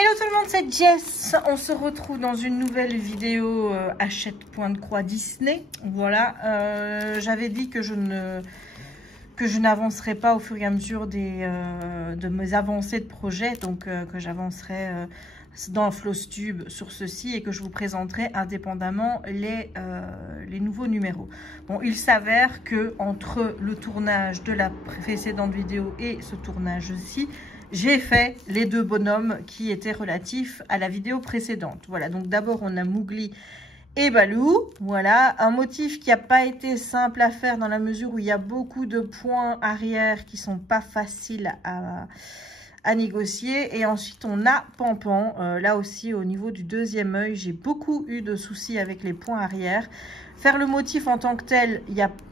Hello tout le monde, c'est Jess. On se retrouve dans une nouvelle vidéo Hachette point de croix Disney. Voilà, j'avais dit que je n'avancerai pas au fur et à mesure de mes avancées de projet, donc que j'avancerai dans Flowstube sur ceci et que je vous présenterai indépendamment les nouveaux numéros. Bon, il s'avère que entre le tournage de la précédente vidéo et ce tournage-ci, j'ai fait les deux bonhommes qui étaient relatifs à la vidéo précédente. Voilà, donc d'abord on a Mowgli et Baloo. Voilà, un motif qui n'a pas été simple à faire dans la mesure où il y a beaucoup de points arrière qui sont pas faciles à négocier. Et ensuite on a Pampan. Là aussi au niveau du deuxième œil, j'ai beaucoup eu de soucis avec les points arrière. Faire le motif en tant que tel,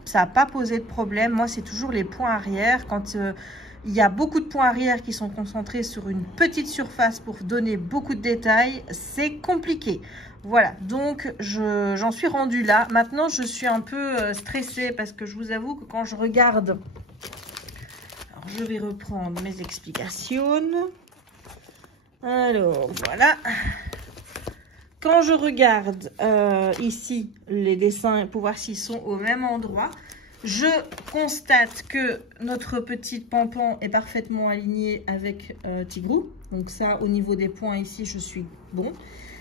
ça n'a pas posé de problème. Moi c'est toujours les points arrière quand... il y a beaucoup de points arrière qui sont concentrés sur une petite surface pour donner beaucoup de détails. C'est compliqué. Voilà, donc j'en suis rendue là. Maintenant, je suis un peu stressée parce que je vous avoue que quand je regarde... Alors, je vais reprendre mes explications. Alors, voilà. Quand je regarde ici les dessins pour voir s'ils sont au même endroit... je constate que notre petite Pampan est parfaitement alignée avec Tigrou. Donc ça, au niveau des points ici, je suis bon.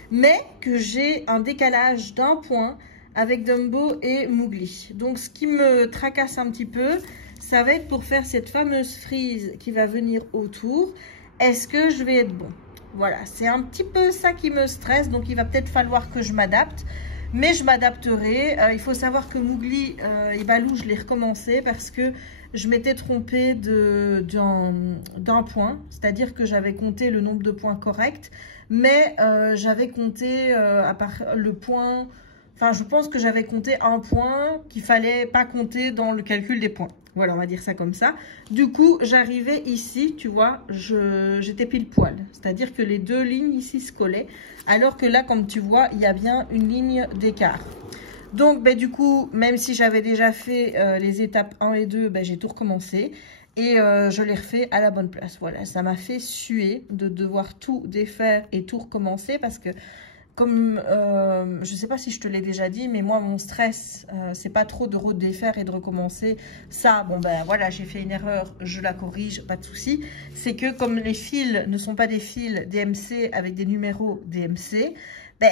Mais que j'ai un décalage d'un point avec Dumbo et Mowgli. Donc ce qui me tracasse un petit peu, ça va être pour faire cette fameuse frise qui va venir autour. Est-ce que je vais être bon? Voilà, c'est un petit peu ça qui me stresse. Donc il va peut-être falloir que je m'adapte. Mais je m'adapterai. Il faut savoir que Mowgli et Baloo, je l'ai recommencé parce que je m'étais trompée d'un point. C'est-à-dire que j'avais compté le nombre de points correct. Mais j'avais compté à part le point... Enfin, je pense que j'avais compté un point qu'il fallait pas compter dans le calcul des points. Voilà, on va dire ça comme ça. Du coup, j'arrivais ici, tu vois, j'étais pile poil. C'est-à-dire que les deux lignes ici se collaient. Alors que là, comme tu vois, il y a bien une ligne d'écart. Donc, ben, du coup, même si j'avais déjà fait les étapes 1 et 2, ben, j'ai tout recommencé. Et je l'ai refait à la bonne place. Voilà, ça m'a fait suer de devoir tout défaire et tout recommencer parce que... comme, je ne sais pas si je te l'ai déjà dit, mais moi, mon stress, c'est pas trop de redéfaire et de recommencer. Ça, bon, ben voilà, j'ai fait une erreur, je la corrige, pas de souci. C'est que comme les fils ne sont pas des fils DMC avec des numéros DMC, ben,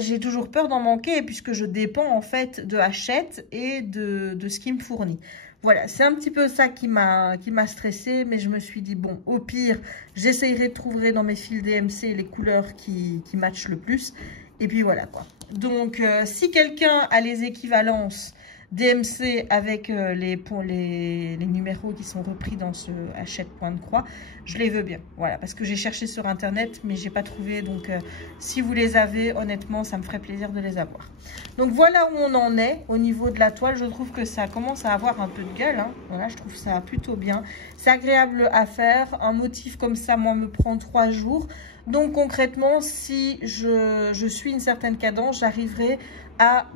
j'ai toujours peur d'en manquer puisque je dépends en fait de Hachette et de ce qu'il me fournit. Voilà, c'est un petit peu ça qui m'a stressée, mais je me suis dit, bon, au pire, j'essayerai de trouver dans mes fils DMC les couleurs qui matchent le plus. Et puis voilà, quoi. Donc, si quelqu'un a les équivalences DMC avec les numéros qui sont repris dans ce Hachette point de croix, je les veux bien. Voilà, parce que j'ai cherché sur Internet, mais j'ai pas trouvé. Donc, si vous les avez, honnêtement, ça me ferait plaisir de les avoir. Donc, voilà où on en est au niveau de la toile. Je trouve que ça commence à avoir un peu de gueule. Hein. Voilà, je trouve ça plutôt bien. C'est agréable à faire. Un motif comme ça, moi, me prend 3 jours. Donc, concrètement, si je suis une certaine cadence, j'arriverai à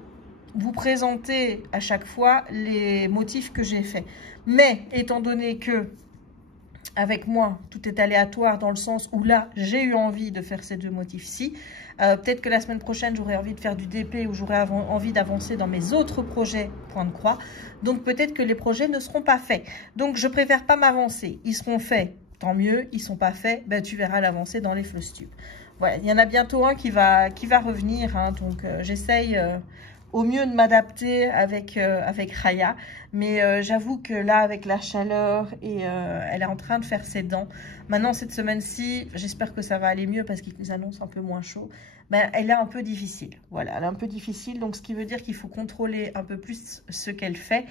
vous présenter à chaque fois les motifs que j'ai faits. Mais étant donné que avec moi tout est aléatoire dans le sens où là j'ai eu envie de faire ces deux motifs-ci, peut-être que la semaine prochaine j'aurai envie de faire du DP ou j'aurai envie d'avancer dans mes autres projets point de croix. Donc peut-être que les projets ne seront pas faits. Donc je préfère pas m'avancer. Ils seront faits, tant mieux. Ils sont pas faits, ben tu verras l'avancée dans les Flowstube. Voilà, il y en a bientôt un qui va revenir. Hein, donc j'essaye au mieux de m'adapter avec Raya. Mais j'avoue que là, avec la chaleur, et elle est en train de faire ses dents. Maintenant, cette semaine-ci, j'espère que ça va aller mieux parce qu'ils annoncent un peu moins chaud. Ben, elle est un peu difficile. Voilà, elle est un peu difficile. Donc, ce qui veut dire qu'il faut contrôler un peu plus ce qu'elle fait.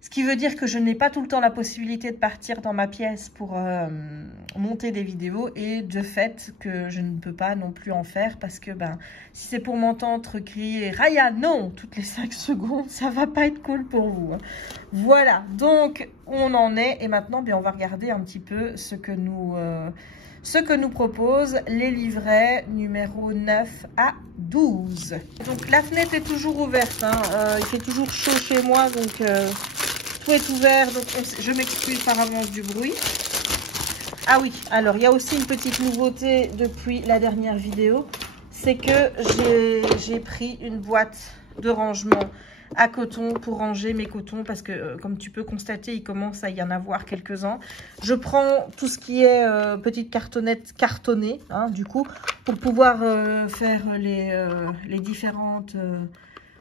Ce qui veut dire que je n'ai pas tout le temps la possibilité de partir dans ma pièce pour monter des vidéos et de fait que je ne peux pas non plus en faire parce que ben, si c'est pour m'entendre crier « Raya, non !» toutes les 5 secondes, ça va pas être cool pour vous. Hein. Voilà, donc on en est et maintenant ben, on va regarder un petit peu ce que nous proposent les livrets numéro 9 à 12. Donc la fenêtre est toujours ouverte, hein. Il fait toujours chaud chez moi, donc tout est ouvert, donc je m'excuse par avance du bruit. Ah oui, alors il y a aussi une petite nouveauté depuis la dernière vidéo. C'est que j'ai pris une boîte de rangement à coton pour ranger mes cotons parce que comme tu peux constater, il commence à y en avoir quelques-uns. Je prends tout ce qui est petite cartonnette cartonnée, hein, du coup, pour pouvoir faire les différentes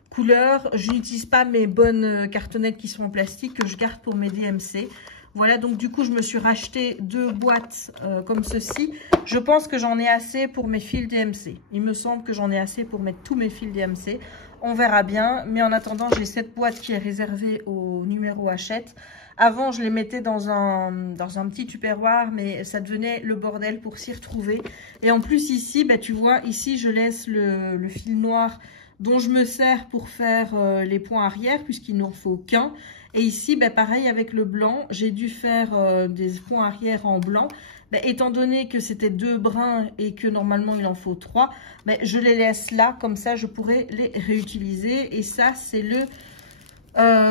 couleurs. Je n'utilise pas mes bonnes cartonnettes qui sont en plastique que je garde pour mes DMC. Voilà, donc du coup, je me suis racheté 2 boîtes comme ceci. Je pense que j'en ai assez pour mes fils DMC. Il me semble que j'en ai assez pour mettre tous mes fils DMC. On verra bien. Mais en attendant, j'ai cette boîte qui est réservée au numéro Hachette. Avant, je les mettais dans un petit tupperware, mais ça devenait le bordel pour s'y retrouver. Et en plus, ici, bah, tu vois, ici, je laisse le fil noir dont je me sers pour faire les points arrière, puisqu'il n'en faut qu'un. Et ici, bah, pareil avec le blanc, j'ai dû faire des points arrière en blanc. Bah, étant donné que c'était 2 brins et que normalement il en faut 3, bah, je les laisse là, comme ça je pourrai les réutiliser. Et ça, c'est le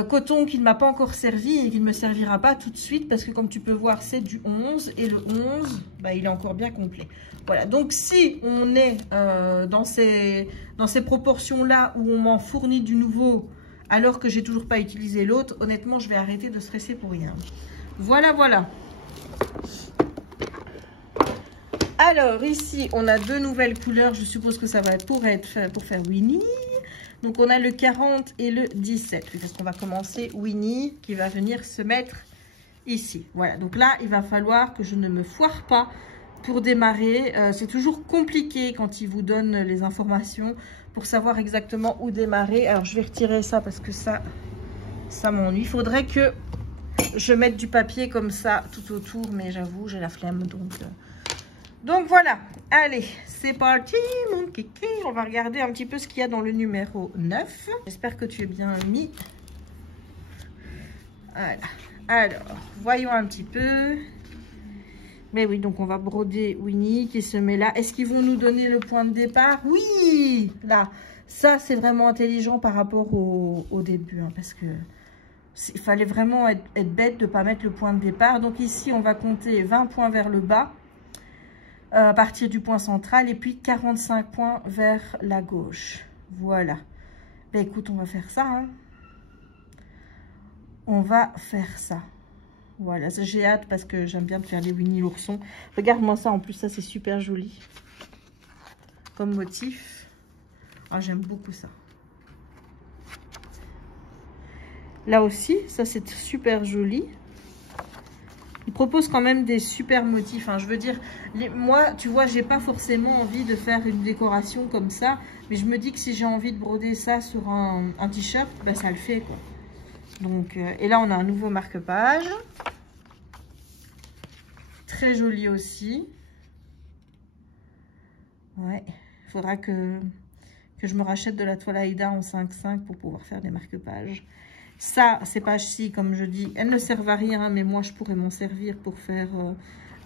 coton qui ne m'a pas encore servi et qui ne me servira pas tout de suite parce que comme tu peux voir, c'est du 11 et le 11, bah, il est encore bien complet. Voilà, donc si on est dans ces proportions-là où on m'en fournit du nouveau alors que j'ai toujours pas utilisé l'autre, honnêtement, je vais arrêter de stresser pour rien. Voilà, voilà. Alors, ici, on a 2 nouvelles couleurs. Je suppose que ça va être pour faire Winnie. Donc, on a le 40 et le 17. Parce qu'on va commencer Winnie qui va venir se mettre ici. Voilà, donc là, il va falloir que je ne me foire pas pour démarrer. C'est toujours compliqué quand ils vous donnent les informations pour savoir exactement où démarrer. Alors, je vais retirer ça parce que ça m'ennuie. Il faudrait que je mette du papier comme ça tout autour, mais j'avoue, j'ai la flemme. Donc voilà. Allez, c'est parti, mon kiki. On va regarder un petit peu ce qu'il y a dans le numéro 9. J'espère que tu es bien mis. Voilà. Alors, voyons un petit peu. Mais oui, donc on va broder Winnie qui se met là. Est-ce qu'ils vont nous donner le point de départ? Oui, là. Ça, c'est vraiment intelligent par rapport au début. Hein, parce que il fallait vraiment être bête de ne pas mettre le point de départ. Donc ici, on va compter 20 points vers le bas. À partir du point central. Et puis 45 points vers la gauche. Voilà. Ben écoute, on va faire ça. Hein. On va faire ça. Voilà, j'ai hâte parce que j'aime bien faire les Winnie l'ourson. Regarde-moi ça, en plus, ça, c'est super joli. Comme motif. Ah, j'aime beaucoup ça. Là aussi, ça, c'est super joli. Il propose quand même des super motifs. Hein. Je veux dire, moi, tu vois, j'ai pas forcément envie de faire une décoration comme ça. Mais je me dis que si j'ai envie de broder ça sur un t-shirt, ben, ça le fait, quoi. Donc, et là, on a un nouveau marque-page. Très joli aussi. Ouais, il faudra que je me rachète de la toile Aïda en 5,5 pour pouvoir faire des marque-pages. Ça, ces pages-ci, comme je dis, elles ne servent à rien, mais moi, je pourrais m'en servir pour faire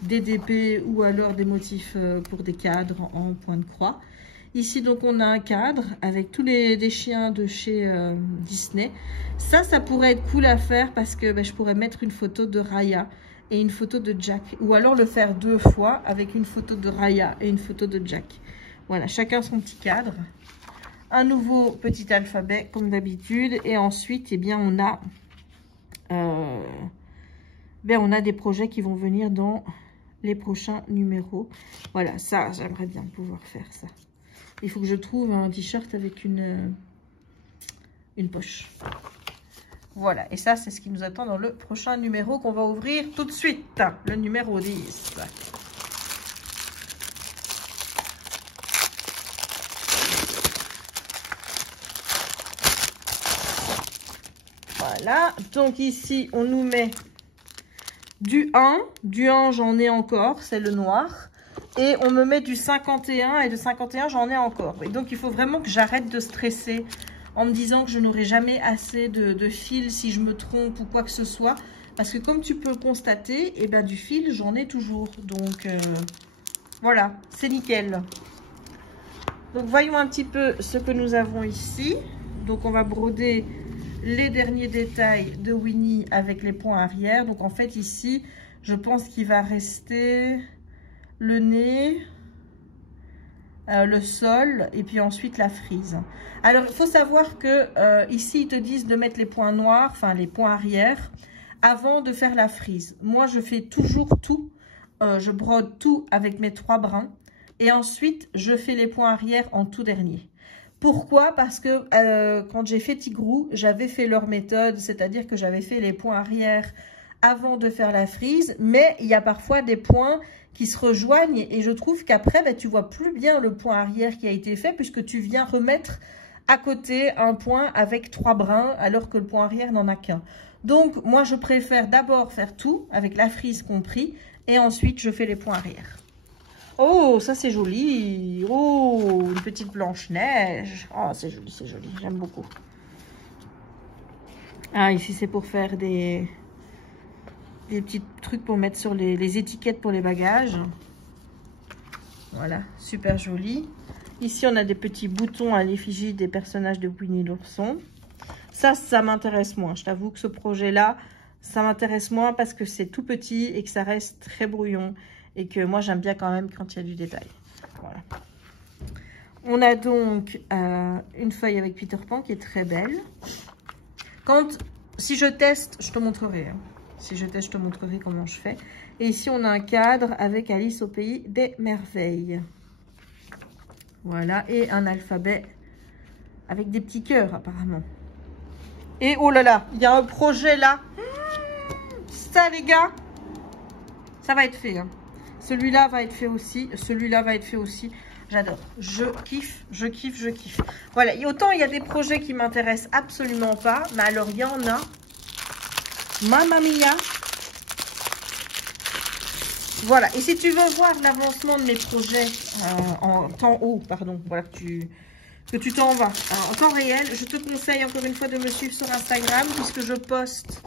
des DP ou alors des motifs pour des cadres en point de croix. Ici, donc, on a un cadre avec tous des chiens de chez Disney. Ça pourrait être cool à faire parce que ben, je pourrais mettre une photo de Raya et une photo de Jack. Ou alors le faire 2 fois avec une photo de Raya et une photo de Jack. Voilà, chacun son petit cadre. Un nouveau petit alphabet comme d'habitude. Et ensuite, eh bien, on a des projets qui vont venir dans les prochains numéros. Voilà, ça, j'aimerais bien pouvoir faire ça. Il faut que je trouve un t-shirt avec une poche. Voilà, et ça, c'est ce qui nous attend dans le prochain numéro qu'on va ouvrir tout de suite. Le numéro 10. Voilà, donc ici, on nous met du 1. Du 1, j'en ai encore, c'est le noir. Et on me met du 51 et de 51, j'en ai encore. Et donc, il faut vraiment que j'arrête de stresser en me disant que je n'aurai jamais assez de fil si je me trompe ou quoi que ce soit. Parce que comme tu peux constater, eh ben, du fil, j'en ai toujours. Donc, voilà, c'est nickel. Donc, voyons un petit peu ce que nous avons ici. Donc, on va broder les derniers détails de Winnie avec les points arrière. Donc, en fait, ici, Je pense qu'il va rester le nez, le sol et puis ensuite la frise. Alors, il faut savoir que ici, ils te disent de mettre les points noirs, enfin les points arrière, avant de faire la frise. Moi, je fais toujours tout. Je brode tout avec mes 3 brins. Et ensuite, je fais les points arrière en tout dernier. Pourquoi? Parce que quand j'ai fait Tigrou, j'avais fait leur méthode, c'est-à-dire que j'avais fait les points arrière avant de faire la frise, mais il y a parfois des points qui se rejoignent et je trouve qu'après, ben, tu vois plus bien le point arrière qui a été fait puisque tu viens remettre à côté un point avec 3 brins alors que le point arrière n'en a qu'un. Donc, moi, je préfère d'abord faire tout avec la frise compris et ensuite, je fais les points arrière. Oh, ça c'est joli. Oh, une petite Blanche-Neige. Oh, c'est joli, j'aime beaucoup. Ah, ici c'est pour faire des petits trucs pour mettre sur les étiquettes pour les bagages. Voilà, super joli. Ici, on a des petits boutons à l'effigie des personnages de Winnie l'ourson. Ça m'intéresse moins. Je t'avoue que ce projet-là, ça m'intéresse moins parce que c'est tout petit et que ça reste très brouillon. Et que moi, j'aime bien quand même quand il y a du détail. Voilà. On a donc une feuille avec Peter Pan qui est très belle. Si je teste, je te montrerai. Hein. Si je teste, je te montrerai comment je fais. Et ici, on a un cadre avec Alice au pays des merveilles. Voilà. Et un alphabet avec des petits cœurs, apparemment. Et oh là là, il y a un projet là. Ça, les gars, ça va être fait. Hein. Celui-là va être fait aussi. Celui-là va être fait aussi. J'adore. Je kiffe, je kiffe, je kiffe. Voilà. Et autant il y a des projets qui m'intéressent absolument pas. Mais alors, il y en a. Mamma mia. Voilà. Et si tu veux voir l'avancement de mes projets en temps haut, pardon. Voilà, que tu t'en vas. Alors, en temps réel, je te conseille encore une fois de me suivre sur Instagram puisque je poste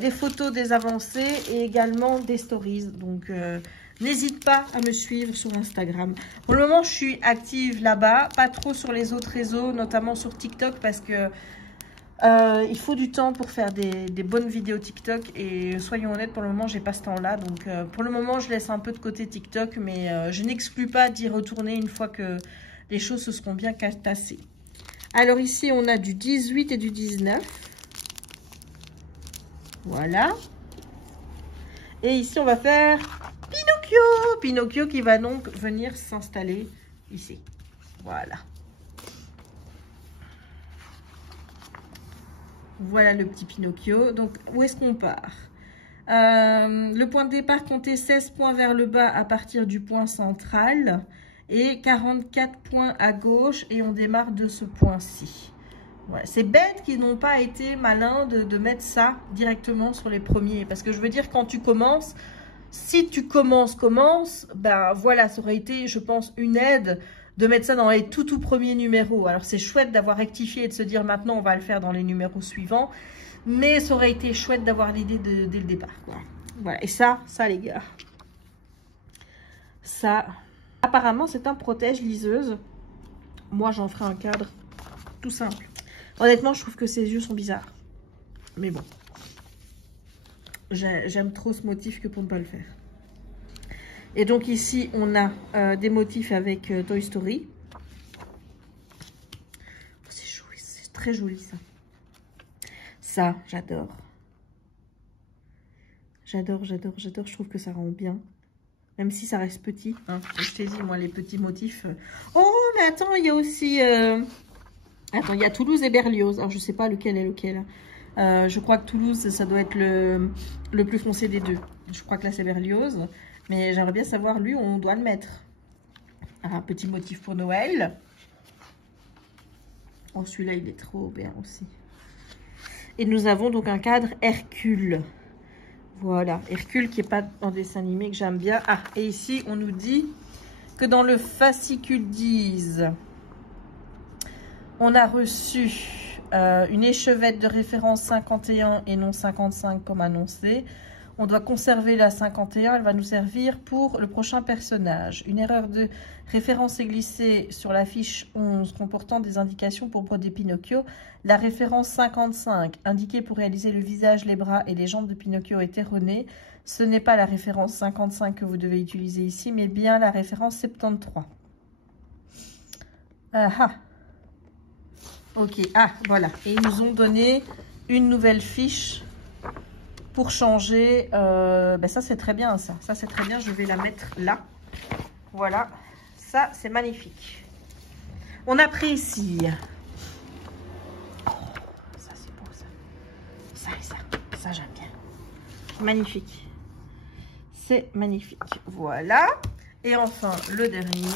des photos des avancées et également des stories. Donc, n'hésite pas à me suivre sur Instagram. Pour le moment, je suis active là-bas, pas trop sur les autres réseaux, notamment sur TikTok parce que il faut du temps pour faire des bonnes vidéos TikTok et soyons honnêtes, pour le moment, j'ai pas ce temps-là. Donc, pour le moment, je laisse un peu de côté TikTok, mais je n'exclus pas d'y retourner une fois que les choses se seront bien tassées. Alors ici, on a du 18 et du 19. Voilà. Et ici, on va faire Pinocchio. Pinocchio qui va donc venir s'installer ici. Voilà. Voilà le petit Pinocchio. Donc, où est-ce qu'on part? Le point de départ, comptez 16 points vers le bas à partir du point central. Et 44 points à gauche. Et on démarre de ce point-ci. Voilà. C'est bête qu'ils n'ont pas été malins de mettre ça directement sur les premiers. Parce que je veux dire, quand tu commences, si tu commences, ben voilà, ça aurait été, je pense, une aide de mettre ça dans les tout premiers numéros. Alors, c'est chouette d'avoir rectifié et de se dire maintenant, on va le faire dans les numéros suivants. Mais ça aurait été chouette d'avoir l'idée dès le départ. Quoi. Voilà. Et ça, les gars, ça, apparemment, c'est un protège-liseuse. Moi, j'en ferai un cadre tout simple. Honnêtement, je trouve que ses yeux sont bizarres. Mais bon. J'aime trop ce motif que pour ne pas le faire. Et donc ici, on a des motifs avec Toy Story. Oh, c'est joli, c'est très joli ça. Ça, j'adore. J'adore, j'adore, j'adore. Je trouve que ça rend bien. Même si ça reste petit. Hein. Je t'ai dit, moi, les petits motifs. Oh, mais attends, il y a aussi... Attends, il y a Toulouse et Berlioz. Alors, je ne sais pas lequel est lequel. Je crois que Toulouse, ça doit être le plus foncé des deux. Je crois que là, c'est Berlioz. Mais j'aimerais bien savoir, lui, où on doit le mettre. Alors, un petit motif pour Noël. Oh, celui-là, il est trop bien aussi. Et nous avons donc un cadre Hercule. Voilà, Hercule qui n'est pas en dessin animé, que j'aime bien. Ah, et ici, on nous dit que dans le fascicule 10, on a reçu une échevette de référence 51 et non 55 comme annoncé. On doit conserver la 51, elle va nous servir pour le prochain personnage. Une erreur de référence est glissée sur la fiche 11 comportant des indications pour broder Pinocchio. La référence 55, indiquée pour réaliser le visage, les bras et les jambes de Pinocchio, est erronée. Ce n'est pas la référence 55 que vous devez utiliser ici, mais bien la référence 73. Ah, ok, ah, voilà. Et ils nous ont donné une nouvelle fiche pour changer. Ben ça, c'est très bien, ça. Ça, c'est très bien. Je vais la mettre là. Voilà. Ça, c'est magnifique. On apprécie. Oh, ça, c'est beau, ça. Ça et ça. Ça, j'aime bien. Magnifique. C'est magnifique. Voilà. Et enfin, le dernier.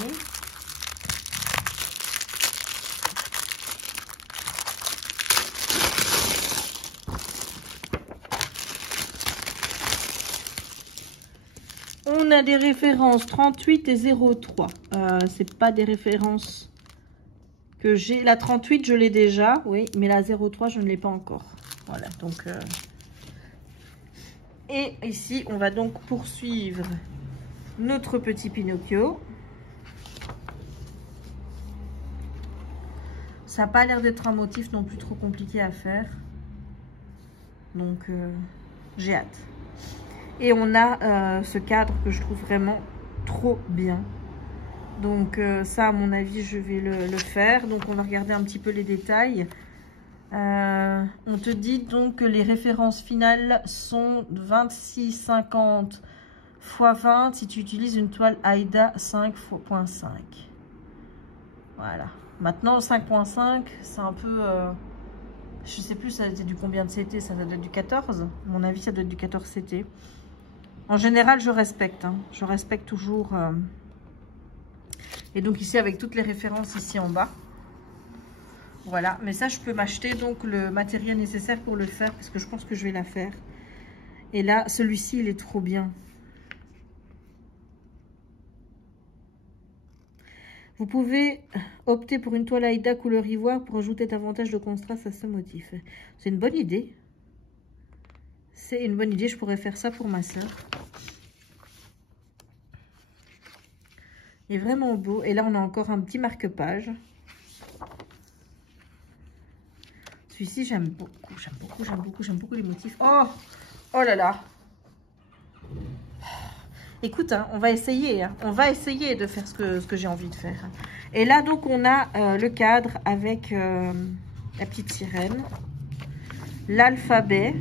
On a des références 38 et 03. C'est pas des références que j'ai. La 38, je l'ai déjà, oui, mais la 03, je ne l'ai pas encore. Voilà, donc... Et ici, on va donc poursuivre notre petit Pinocchio. Ça n'a pas l'air d'être un motif non plus trop compliqué à faire. Donc, j'ai hâte. Et on a ce cadre que je trouve vraiment trop bien. Donc, ça, à mon avis, je vais le faire. Donc, on va regarder un petit peu les détails. On te dit donc que les références finales sont 26,50 x 20 si tu utilises une toile Aida 5.5. Voilà. Maintenant 5.5 c'est un peu je sais plus ça du combien de CT, ça doit être du 14. À mon avis ça doit être du 14 CT. En général je respecte hein. Je respecte toujours et donc ici avec toutes les références ici en bas. Voilà, mais ça, je peux m'acheter donc le matériel nécessaire pour le faire parce que je pense que je vais la faire. Et là, celui-ci, il est trop bien. Vous pouvez opter pour une toile Aida couleur ivoire pour ajouter davantage de contraste à ce motif. C'est une bonne idée. C'est une bonne idée, je pourrais faire ça pour ma soeur. Il est vraiment beau. Et là, on a encore un petit marque-page. Celui-ci, j'aime beaucoup les motifs. Oh, oh là là. Écoute, hein, on va essayer. Hein, on va essayer de faire ce que j'ai envie de faire. Et là, donc, on a le cadre avec la petite sirène. L'alphabet.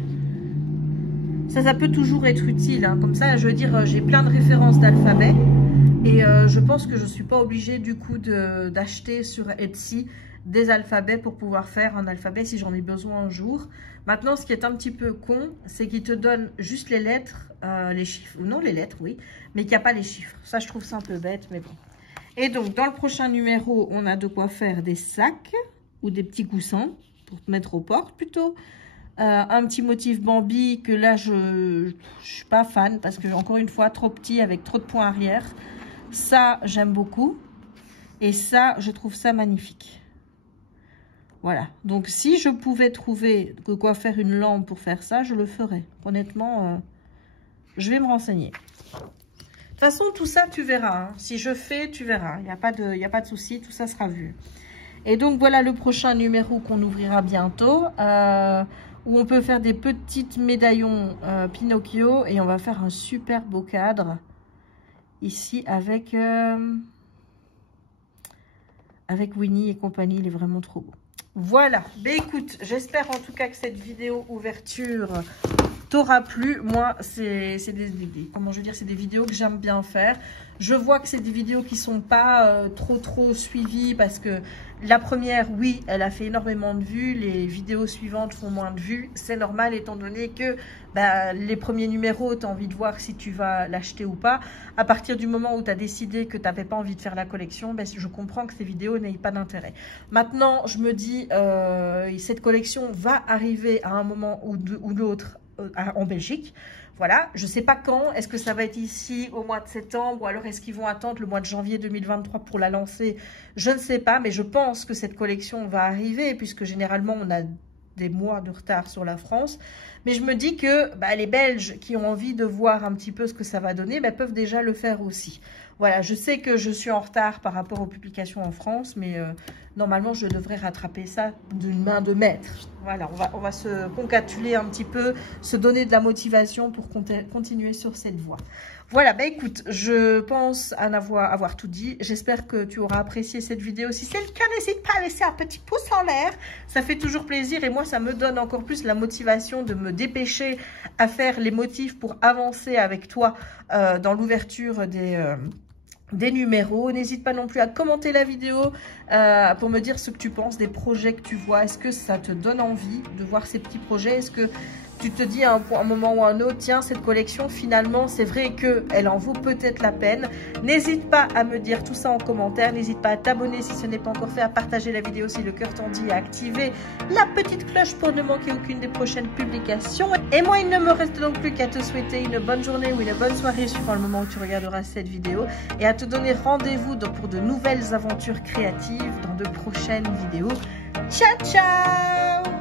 Ça peut toujours être utile. Hein, comme ça, je veux dire, j'ai plein de références d'alphabet. Et je pense que je ne suis pas obligée, du coup, d'acheter sur Etsy des alphabets pour pouvoir faire un alphabet si j'en ai besoin un jour. Maintenant, ce qui est un petit peu con, c'est qu'il te donne juste les lettres, les chiffres. Non, les lettres, oui, mais qu'il n'y a pas les chiffres. Ça, je trouve ça un peu bête, mais bon. Et donc, dans le prochain numéro, on a de quoi faire des sacs ou des petits coussins pour te mettre aux portes plutôt. Un petit motif Bambi que là, je ne suis pas fan parce que, encore une fois, trop petit avec trop de points arrière. Ça, j'aime beaucoup. Et ça, je trouve ça magnifique. Voilà, donc si je pouvais trouver de quoi faire une lampe pour faire ça, je le ferais. Honnêtement, je vais me renseigner. De toute façon, tout ça, tu verras. Hein. Si je fais, tu verras. Il n'y a pas de souci, tout ça sera vu. Et donc, voilà le prochain numéro qu'on ouvrira bientôt, où on peut faire des petites médaillons Pinocchio. Et on va faire un super beau cadre, ici, avec Winnie et compagnie. Il est vraiment trop beau. Voilà, ben écoute, j'espère en tout cas que cette vidéo ouverture t'aura plu. Moi, c'est des vidéos que j'aime bien faire. Je vois que c'est des vidéos qui sont pas trop suivies parce que la première, oui, elle a fait énormément de vues. Les vidéos suivantes font moins de vues. C'est normal étant donné que les premiers numéros, tu as envie de voir si tu vas l'acheter ou pas. À partir du moment où tu as décidé que tu n'avais pas envie de faire la collection, je comprends que ces vidéos n'aient pas d'intérêt. Maintenant, je me dis, cette collection va arriver à un moment ou l'autre en Belgique. Voilà, je ne sais pas quand. Est-ce que ça va être ici au mois de septembre ou alors est-ce qu'ils vont attendre le mois de janvier 2023 pour la lancer? Je ne sais pas, mais je pense que cette collection va arriver puisque généralement on a des mois de retard sur la France. Mais je me dis que les Belges qui ont envie de voir un petit peu ce que ça va donner, peuvent déjà le faire aussi. Voilà, je sais que je suis en retard par rapport aux publications en France, mais normalement, je devrais rattraper ça d'une main de maître. Voilà, on va se concatuler un petit peu, se donner de la motivation pour continuer sur cette voie. Voilà, écoute, je pense avoir tout dit. J'espère que tu auras apprécié cette vidéo. Si c'est le cas, n'hésite pas à laisser un petit pouce en l'air. Ça fait toujours plaisir et moi, ça me donne encore plus la motivation de me dépêcher à faire les motifs pour avancer avec toi dans l'ouverture des numéros. N'hésite pas non plus à commenter la vidéo pour me dire ce que tu penses des projets que tu vois. Est-ce que ça te donne envie de voir ces petits projets? Est-ce que tu te dis à un moment ou à un autre, tiens, cette collection, finalement, c'est vrai qu'elle en vaut peut-être la peine. N'hésite pas à me dire tout ça en commentaire. N'hésite pas à t'abonner si ce n'est pas encore fait, à partager la vidéo si le cœur t'en dit, à activer la petite cloche pour ne manquer aucune des prochaines publications. Et moi, il ne me reste donc plus qu'à te souhaiter une bonne journée ou une bonne soirée suivant le moment où tu regarderas cette vidéo et à te donner rendez-vous pour de nouvelles aventures créatives dans de prochaines vidéos. Ciao, ciao!